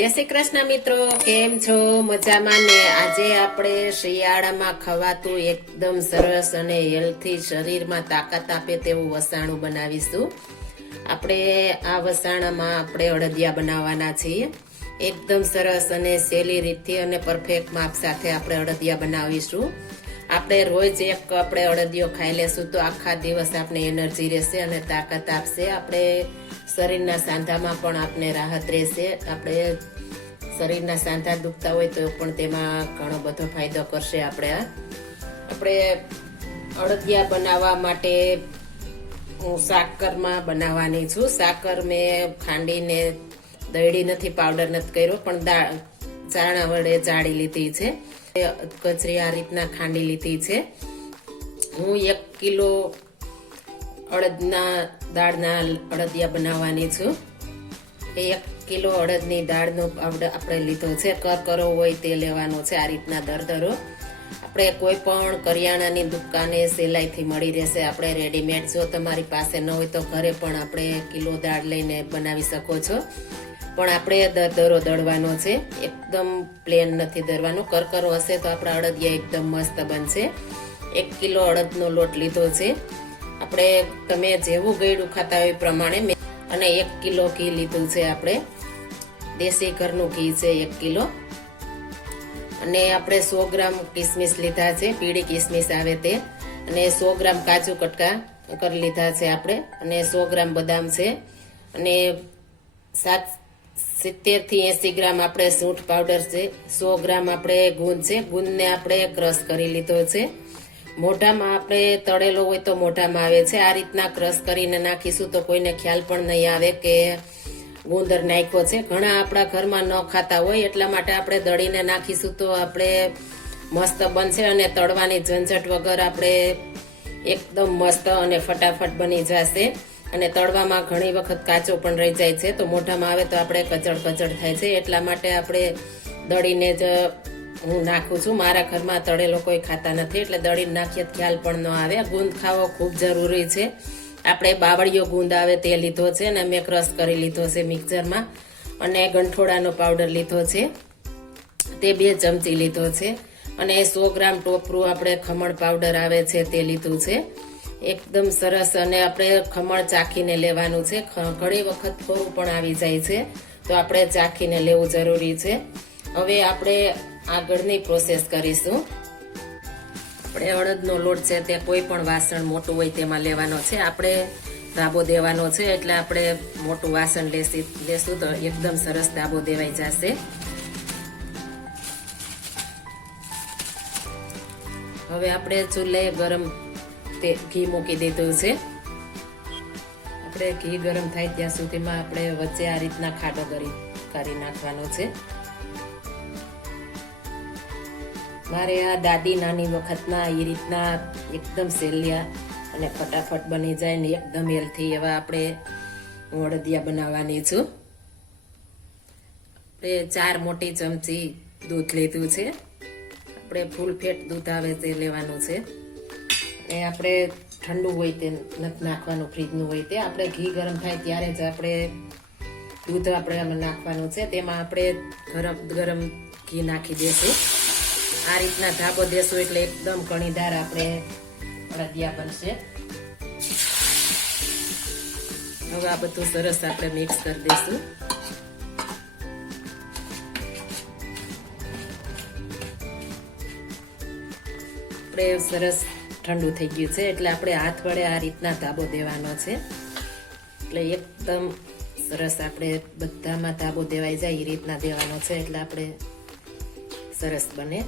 જય શ્રી કૃષ્ણ મિત્રો, કેમ છો? મજામાં ને? આજે આપણે શિયાળામાં ખવાતું એકદમ સરસ અને હેલ્થી શરીરમાં તાકાત આપે તેવું વસાણું બનાવીશું. આપણે આ વસાણામાં આપણે અડદિયા બનાવવાના છીએ. એકદમ સરસ અને સહેલી રીતથી અને પરફેક્ટ માપ સાથે આપણે અડદિયા બનાવીશું. આપણે રોજ એક આપણે અડદિયો ખાઈ લેશું તો આખા દિવસ આપણે એનર્જી રહેશે અને તાકાત આપશે. આપણે શરીરના સાંધામાં પણ આપને રાહત રહેશે. આપણે શરીરના સાંધા દુખતા હોય તો પણ તેમાં ઘણો બધો ફાયદો કરશે. આપણે અડદિયા બનાવવા માટે હું સાકરમાં બનાવવાની છું. સાકર મેં ખાંડીને દળી નથી, પાવડર નથી કર્યો, પણ ચાણા વડે ચાળી લીધી છે. કચરી આ રીતના ખાંડી લીધી છે. હું 1 કિલો અડદના દાળના અડદિયા બનાવવાની છું. 1 કિલો અડદની દાળનો આપણે લીધો છે. કરકરો હોય તે લેવાનો છે. આ રીતના દરદરો આપણે કોઈ પણ કરિયાણાની દુકાને સહેલાઈથી મળી રહેશે. આપણે રેડીમેડ, જો તમારી પાસે ન હોય તો ઘરે પણ આપણે કિલો દાળ લઈને બનાવી શકો છો. પણ આપણે દરદરો દળવાનો છે, એકદમ પ્લેન નથી દળવાનો. કરકરો હશે તો આપણા અડદિયા એકદમ મસ્ત બનશે. 1 કિલો અડદનો લોટ લીધો છે આપણે. તમે જેવું ગળ્યું ખાતા હોય પ્રમાણે. અને 1 કિલો ઘી લીધું છે આપણે, દેશી ઘરનું ઘી છે 1 કિલો. અને આપણે 100 ગ્રામ કિસમિસ લીધા છે, પીળી કિસમિસ આવે તે. અને 100 ગ્રામ કાજુ કટકા કરી લીધા છે આપણે. અને 100 ગ્રામ બદામ છે. અને 70 થી 80 ગ્રામ આપણે સૂંઠ પાવડર છે. 100 ગ્રામ આપણે ગુંદ છે. ગુંદને આપણે ક્રશ કરી લીધો છે. મોઢામાં આપણે તળેલો હોય તો મોઢામાં આવે છે. આ રીતના ક્રશ કરીને નાખીશું તો કોઈને ખ્યાલ પણ નહીં આવે કે ગુંદર નાખ્યો છે. ઘણા આપણા ઘરમાં ન ખાતા હોય, એટલા માટે આપણે દળીને નાખીશું તો આપણે મસ્ત બનશે. અને તળવાની ઝંઝટ વગર આપણે એકદમ મસ્ત અને ફટાફટ બની જશે. અને તળવામાં ઘણી વખત કાચો પણ રહી જાય છે તો મોઢામાં આવે તો આપણે કચડ થાય છે. એટલા માટે આપણે દળીને જ હું નાખું છું. મારા ઘરમાં તળેલો કોઈ ખાતા નથી, એટલે દળીને નાખીએ ખ્યાલ પણ ન આવે. ગુંદ ખાવો ખૂબ જરૂરી છે. આપણે બાવળિયો ગુંદ આવે તે લીધો છે અને મેં ક્રશ કરી લીધો છે મિક્સરમાં. અને ગંઠોડાનો પાવડર લીધો છે, તે 2 ચમચી લીધો છે. અને 100 ગ્રામ ટોપરું આપણે ખમણ પાવડર આવે છે તે લીધું છે. એકદમ સરસ. અને આપણે ખમણ ચાખીને લેવાનું છે. ઘણી વખત ખોરું પણ આવી જાય છે તો આપણે ચાખીને લેવું જરૂરી છે. હવે આપણે આગળની પ્રોસેસ કરીશું. આપણે અડદનો લોટ છે તે કોઈ પણ વાસણ મોટું હોય તેમાં લેવાનો છે. આપણે ધાબો દેવાનો છે, એટલે આપણે મોટું વાસણ લેશું તો એકદમ સરસ ધાબો દેવાઈ જશે. હવે આપણે ચૂલે ગરમ ઘી મૂકી દીધું છે. આપણે ઘી ગરમ થાય ત્યાં સુધીમાં આપણે વચ્ચે આ રીતના ખાડો કરી નાખવાનો છે. મારે આ દાદી નાની વખતના એ રીતના એકદમ સહેલિયા અને ફટાફટ બની જાય ને એકદમ હેલ્થી એવા આપણે અડદિયા બનાવવાની છું. આપણે 4 મોટી ચમચી દૂધ લીધું છે. આપણે ફૂલ ફેટ દૂધ આવે તે લેવાનું છે. એ આપણે ઠંડુ હોય તે નથી નાખવાનું, ફ્રીજનું હોય તે. આપણે ઘી ગરમ થાય ત્યારે જ આપણે દૂધ આપણે નાખવાનું છે. તેમાં આપણે ગરમ ઘી નાખી દેશું. આ રીતના ધાબો દેશું એટલે એકદમ કણીદાર આપણે અડદિયા બનશે. હવે આ બધું સરસ આપણે મિક્સ કરી દઈશું. આપણે સરસ ઠંડુ થઈ ગયું છે એટલે આપણે હાથ વડે આ રીતના ધાબો દેવાનો છે. એટલે એકદમ સરસ આપણે બધામાં ધાબો દેવાઈ જાય એ રીતના દેવાનો છે, એટલે આપણે સરસ બને.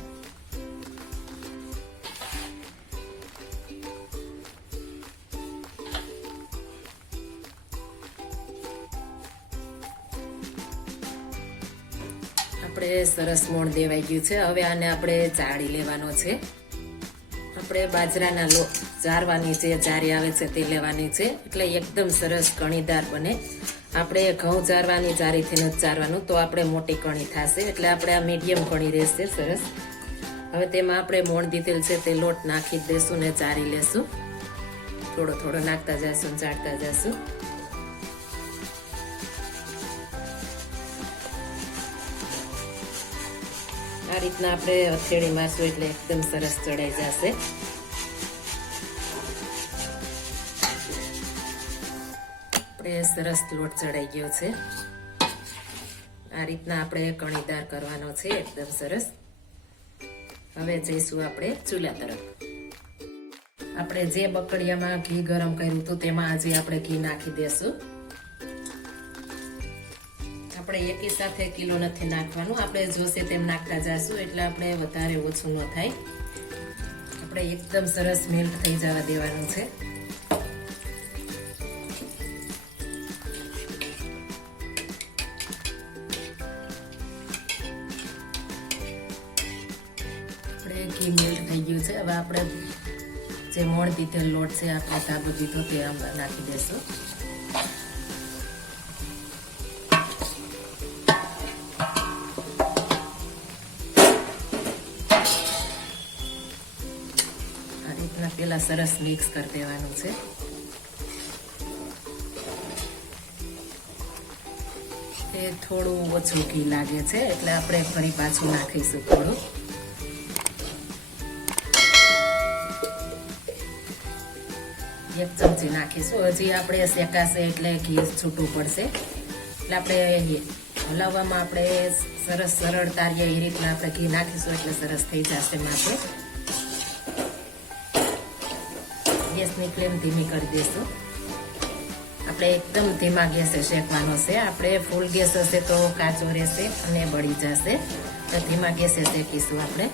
આપણે સરસ મોણ દેવાઈ ગયું છે. હવે આને આપણે ચાળી લેવાનો છે. આપણે બાજરાના લોટ ચારવાની જે ચારી આવે છે તે લેવાની છે, એટલે એકદમ સરસ કણીદાર બને. આપણે ઘઉં ચારવાની ચારીથી નથી ચારવાનું, તો આપણે મોટી કણી થશે. એટલે આપણે આ મીડિયમ કણી રહેશે સરસ. હવે તેમાં આપણે મોણ દીધેલ છે તે લોટ નાખી દેશું ને ચારી લેશું. થોડો થોડો નાખતા જશું, ચાળતા જશું. આ રીતના આપણે હથેળી મારશું એટલે એકદમ સરસ ચડાઈ જશે. આપણે સરસ લોટ ચડાઈ ગયો છે. આ રીતના આપણે કણીદાર કરવાનો છે એકદમ સરસ. હવે જઈશું આપણે ચૂલા તરફ. આપણે જે બકડિયામાં ઘી ગરમ કર્યું હતું તેમાં હજી આપણે ઘી નાખી દેશું. આપણે એકી સાથે કિલો નથી નાખવાનું, આપણે જોશે તેમ નાખતા જઈશું એટલે આપણે વધારે ઓછું ન થાય. આપણે એકદમ સરસ મેલ્ટ થઈ જવા દેવાનું છે. આપણે ઘી મેલ્ટ થઈ ગયું છે. હવે આપણે જે મોણ દીધેલ લોટ છે આપણે સાબુ દીધો તે આમાં નાખી દેશું. આ રીતના પેલા સરસ મિક્સ કરી દેવાનું છે. તે થોડું ઓછું ઘી લાગે છે એટલે આપણે ફરી પાછું નાખીશું થોડું. એક ચમચી નાખીશું. હજી આપણે શેકાશે એટલે ઘી છૂટું પડશે એટલે આપણે હલાવવામાં આપણે સરસ સરળતા એ રીતના આપણે ઘી નાખીશું એટલે સરસ થઈ જશે માપે. ગેસની ફ્લેમ ધીમી કરી દઈશું. આપણે એકદમ ધીમા ગેસે શેકવાનો છે. આપણે ફૂલ ગેસ હશે તો કાચો રહેશે અને બળી જશે, તો ધીમા ગેસે શેકીશું. આપણે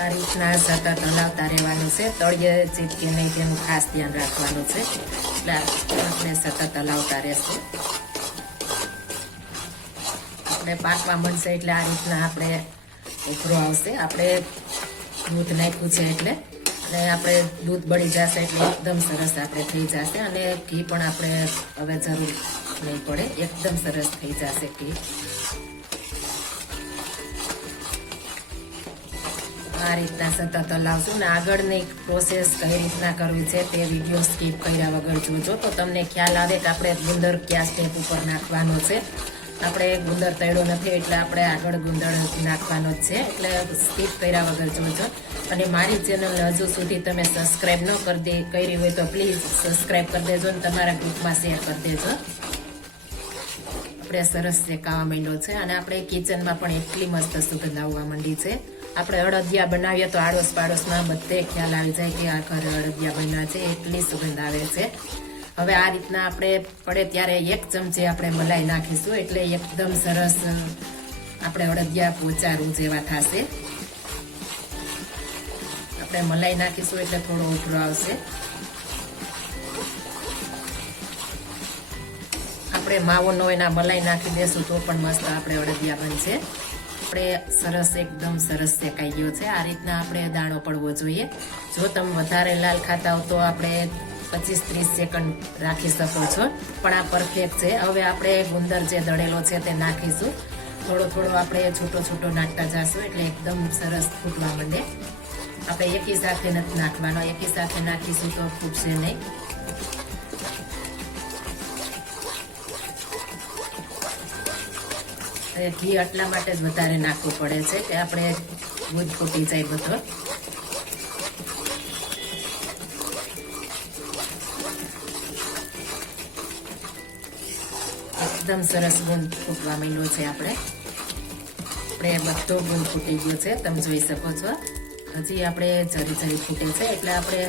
આ રીતના સતત હલાવતા રહેવાનું છે. તળિયે ચીપકે નહીં તેનું ખાસ ધ્યાન રાખવાનું છે એટલે આપણે સતત હલાવતા રહેશું. આપણે પાકવા મળશે એટલે આ રીતના આપણે ઉભરો આવશે. આપણે દૂધ નાખ્યું છે એટલે અને આપણે દૂધ બળી જશે એટલે એકદમ સરસ આપણે થઈ જશે અને ઘી પણ આપણે હવે જરૂર નહીં પડે, એકદમ સરસ થઈ જશે ઘી. આ રીતના સતત હલાવશું ને આગળની પ્રોસેસ કઈ રીતના કરવી છે તે વિડીયો સ્કીપ કર્યા વગર જોજો તો તમને ખ્યાલ આવે કે આપણે ગુંદર કયા સ્ટેપ ઉપર નાખવાનો છે. આપણે ગુંદર તળ્યો નથી એટલે આપણે આગળ ગુંદર નાખવાનો જ છે એટલે સ્કીપ કર્યા વગર જોજો. અને મારી ચેનલને હજુ સુધી તમે સબસ્ક્રાઈબ ન કરી હોય તો પ્લીઝ સબસ્ક્રાઈબ કરી દેજો અને તમારા ગ્રુપમાં શેર કરી દેજો. આપણે સરસ શેકાવા માંડ્યો છે અને આપણે કિચનમાં પણ એટલી મસ્ત સુગંધ આવવા માંડી છે. આપણે અડદિયા બનાવીએ તો આડોશ પાડોશમાં બધે ખ્યાલ આવી જાય કે આ ઘરે અડદિયા બન્યા છે, એટલી સુગંધ આવે છે. હવે આ રીતના આપણે પડે ત્યારે એક ચમચી આપણે મલાઈ નાખીશું એટલે એકદમ સરસ આપણે અડદિયા પોચારું જેવા થશે. આપણે મલાઈ નાખીશું એટલે થોડો ઉભરો આવશે. આપણે માવો નો એના મલાઈ નાખી દેશું તો પણ મસ્ત આપણે અડદિયા બનશે. આપણે સરસ એકદમ સરસ શેકાઈ ગયો છે. આ રીતના આપણે દાણો પડવો જોઈએ. જો તમે વધારે લાલ ખાતા હો તો આપણે 25-30 સેકન્ડ રાખી શકો છો, પણ આ પરફેક્ટ છે. હવે આપણે ગુંદર જે દળેલો છે તે નાખીશું. થોડો થોડો આપણે છૂટો છૂટો નાખતા જશું એટલે એકદમ સરસ ફૂટવા માંડે. આપણે એકી સાથે નથી નાખવાનો, એકી સાથે નાખીશું તો ફૂટશે નહીં. ઘી એટલા માટે જ વધારે નાખવું પડે છે કે આપણે દૂધ ફૂટી જાય બધો. એકદમ સરસ ગુંદ ફૂટવા માંડ્યો છે. આપણે બધો ગુંદ ફૂટી ગયો છે, તમે જોઈ શકો છો. હજી આપણે જરી જરી ફૂટે છે એટલે આપણે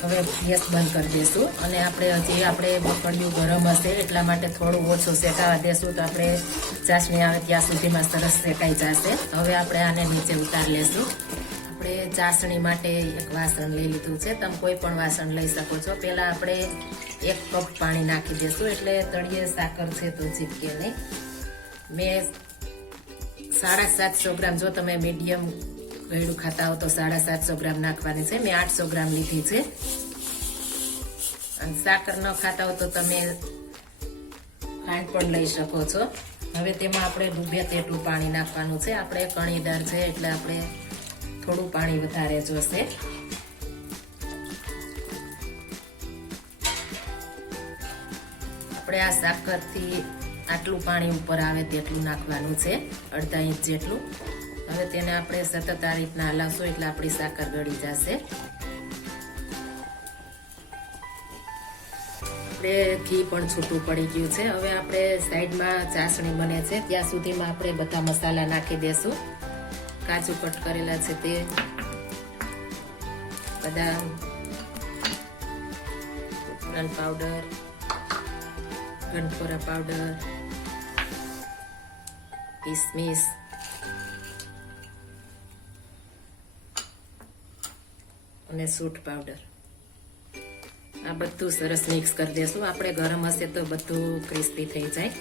હવે ગેસ બંધ કરી દઈશું અને આપણે હજી આપણે બકડિયું ગરમ હશે એટલા માટે થોડું ઓછું શેકાવા દેશું તો આપણે ચાસણી આવે ત્યાં સુધીમાં સરસ શેકાઈ જશે. હવે આપણે આને નીચે ઉતારી લેશું. આપણે ચાસણી માટે એક વાસણ લઈ લીધું છે, તમે કોઈ પણ વાસણ લઈ શકો છો. પહેલા આપણે 1 કપ પાણી નાખી દઈશું એટલે તળિયે સાકર છે તો ચીપકે નહીં. મેં 750 ગ્રામ, જો તમે મીડિયમ ગળ્યું ખાતા હો તો 750 ગ્રામ નાખવાની છે. મેં 800 ગ્રામ લીધી છે. અને સાકર ન ખાતા હો તો તમે ખાંડ પણ લઈ શકો છો. હવે તેમાં આપણે ડૂબે તેટલું પાણી નાખવાનું છે. આપણે કણીદાર છે એટલે આપણે થોડું પાણી વધારે જોશે. આપણે આ સાકરથી આટલું પાણી ઉપર આવે તેટલું નાખવાનું છે, અડધા ઇંચ જેટલું. હવે તેને આપણે સતત આ રીતના હલાવશું એટલે આપણી સાકર ગળી જશે. આપણે ઘી પણ છૂટું પડી ગયું છે. હવે આપણે સાઈડમાં ચાસણી બને છે ત્યાં સુધીમાં આપણે બધા મસાલા નાખી દેશું. કાજુ કટ કરેલા છે તે, બદામ, તલ પાવડર, ગંઠોરા પાવડર, કિસમિસ, અને સૂંઠ પાવડર. આ બધું સરસ મિક્સ કરી દેશું. આપણે ગરમ હશે તો બધું ક્રિસ્પી થઈ જાય.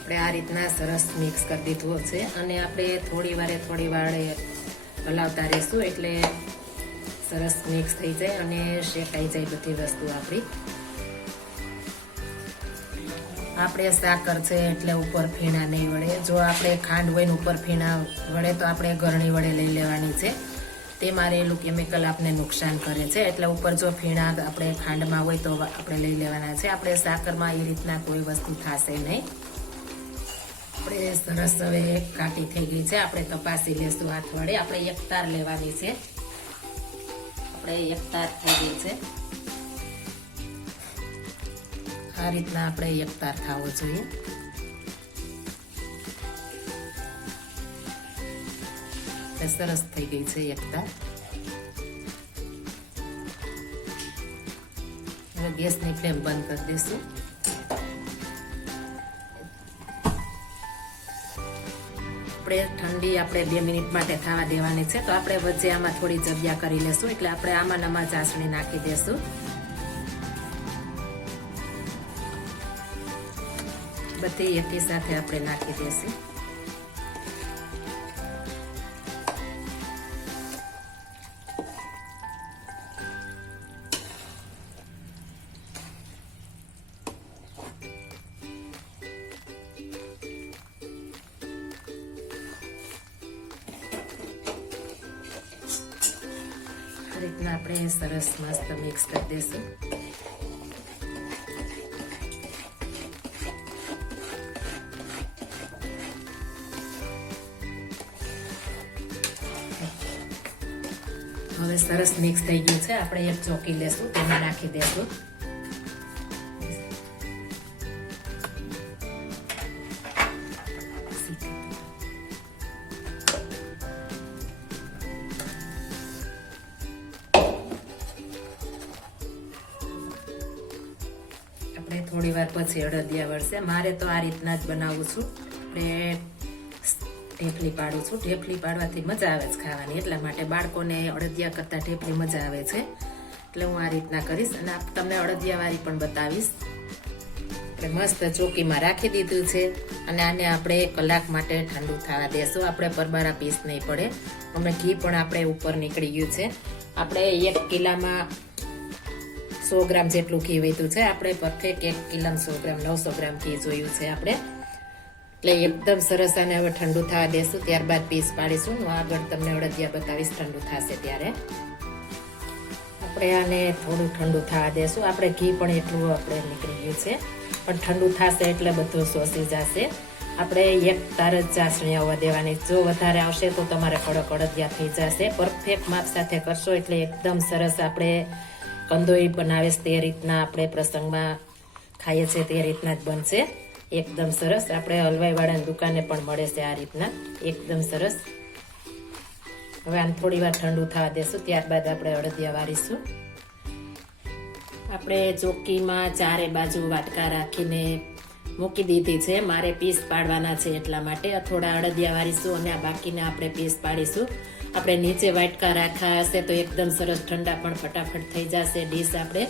આપણે આ રીતના સરસ મિક્સ કરી દીધું છે અને આપણે થોડી વારે હલાવતા રહેશું એટલે સરસ મિક્સ થઈ જાય અને શેકાઈ જાય બધી વસ્તુ આપણી. આપણે સાકર છે એટલે ઉપર ફીણા નહીં વળે. જો આપણે ખાંડ હોય ને ઉપર ફીણા વળે તો આપણે ગરણી વડે લઈ લેવાની છે. તેમાં રહેલું કેમિકલ આપણે નુકસાન કરે છે એટલે ઉપર જો ફીણા આપણે ખાંડમાં હોય તો આપણે લઈ લેવાના છે. આપણે સાકરમાં એ રીતના કોઈ વસ્તુ થશે નહીં. આપણે સરસ હવે કાટી થઈ ગઈ છે. આપણે તપાસી લેશું હાથ વડે. આપણે એક તાર લેવાની છે. આપણે એક તાર થઈ ગઈ છે. આ રીતના આપણે એક તાર થવો જોઈએ. સરસ થઈ ગઈ છે એક તાર. હવે ગેસની ફ્લેમ બંધ કરી દઈશું. ઠંડી આપણે 2 મિનિટ માટે થવા દેવાની છે. તો આપણે વચ્ચે આમાં થોડી જગ્યા કરી લેશું એટલે આપણે આમાં ચાસણી નાખી દેશું. બધી એકી સાથે આપણે નાખી દેશું. આ રીતના આપણે સરસ મસ્ત મિક્સ કરી દઈશું. હવે સરસ મિક્સ થઈ ગયું છે. આપણે એક ચોકી લેશું, તેમાં નાખી દેશું. આપણે થોડી વાર પછી અડદિયા વળશે. મારે તો આ રીતના જ બનાવું છું. આપણે ઢેફલી પાડું છું. ઢેફલી પાડવાથી મજા આવે છે ખાવાની, એટલા માટે બાળકોને અડદિયા કરતા ઢેફલી મજા આવે છે એટલે હું આ રીતના કરીશ અને તમને અડદિયા વાળી પણ બતાવીશ. આપણે મસ્ત ચોકીમાં રાખી દીધું છે અને આને આપણે કલાક માટે ઠંડુ થવા દેશું. આપણે પરબારા પીસ નહીં પડે. અમે ઘી પણ આપણે ઉપર નીકળી ગયું છે. આપણે 1 કિલામાં 100 ગ્રામ જેટલું ઘી વધ્યું છે. આપણે પરફેક્ટ 1 કિલામાં 100 ગ્રામ 900 ગ્રામ ઘી જોયું છે આપણે. એટલે એકદમ સરસ આને હવે ઠંડુ થવા દેશું. ત્યારબાદ પીસ પાડીશું. હું આગળ તમને અડદિયા બતાવીશ ઠંડુ થશે ત્યારે. આપણે આને થોડું ઠંડુ થવા દેશું. આપણે ઘી પણ એટલું આપણે નીકળી ગયું છે પણ ઠંડુ થશે એટલે બધું શોષી જશે. આપણે એક તાર જ ચાસણી આવવા દેવાની. જો વધારે આવશે તો તમારે કડક અડદિયા થઈ જશે. પરફેક્ટ માપ સાથે કરશો એટલે એકદમ સરસ આપણે કંદોઈ બનાવે તે રીતના આપણે પ્રસંગમાં ખાઈએ છીએ તે રીતના જ બનશે. એકદમ સરસ. આપણે હલવાઈ વાળાની દુકાને પણ મળે છે આ રીતના. એકદમ સરસ. હવે આને થોડી વાર ઠંડુ થવા દેશું. ત્યારબાદ આપણે અડદિયા વારીશું. આપણે ચોકીમાં ચારે બાજુ વાટકા રાખીને મૂકી દીધી છે. મારે પીસ પાડવાના છે એટલા માટે થોડા અડદિયા વારીશું અને આ બાકીને આપણે પીસ પાડીશું. આપણે નીચે વાટકા રાખ્યા હશે તો એકદમ સરસ ઠંડા પણ ફટાફટ થઈ જશે ડીશ આપણે,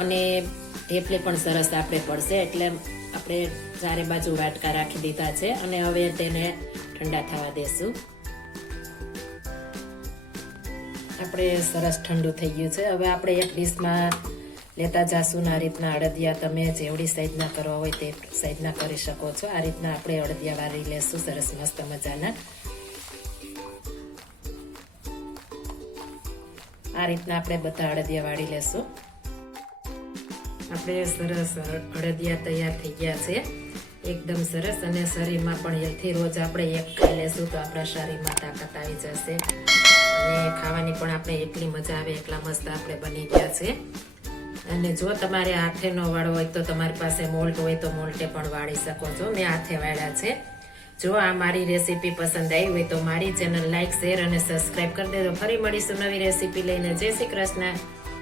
અને ઢેફલી પણ સરસ આપણે પડશે. એટલે આપણે ચારે બાજુ વાટકા રાખી દીધા છે અને હવે તેને ઠંડા થવા દેશું. આપણે સરસ ઠંડુ થઈ ગયું છે. હવે આપણે એક ડીશમાં લેતા જાશું ને આ રીતના અડદિયા તમે જેવડી સાઈઝના કરવા હોય તે સાઈઝના કરી શકો છો. આ રીતના આપણે અડદિયા વાળી લેશું સરસ મસ્ત મજાના. આ રીતના આપણે બધા અડદિયા વાળી લેશું. આપણે સરસ અડદિયા તૈયાર થઈ ગયા છે, એકદમ સરસ. અને શરીરમાં પણ હેલ્થી રોજ આપણે એક ખાઈ લેશું તો આપણા શરીરમાં તાકાત આવી જશે અને ખાવાની પણ આપણે એટલી મજા આવે એટલા મસ્ત આપણે બની ગયા છે. અને જો તમારે હાથે ન વાળો હોય તો તમારી પાસે મોલ્ટ હોય તો મોલ્ટે પણ વાળી શકો છો. મેં હાથે વાળ્યા છે. જો આ મારી રેસીપી પસંદ આવી હોય તો મારી ચેનલ લાઈક, શેર અને સબસ્ક્રાઈબ કરી દેજો. ફરી મળીશું નવી રેસીપી લઈને. જય શ્રી કૃષ્ણ.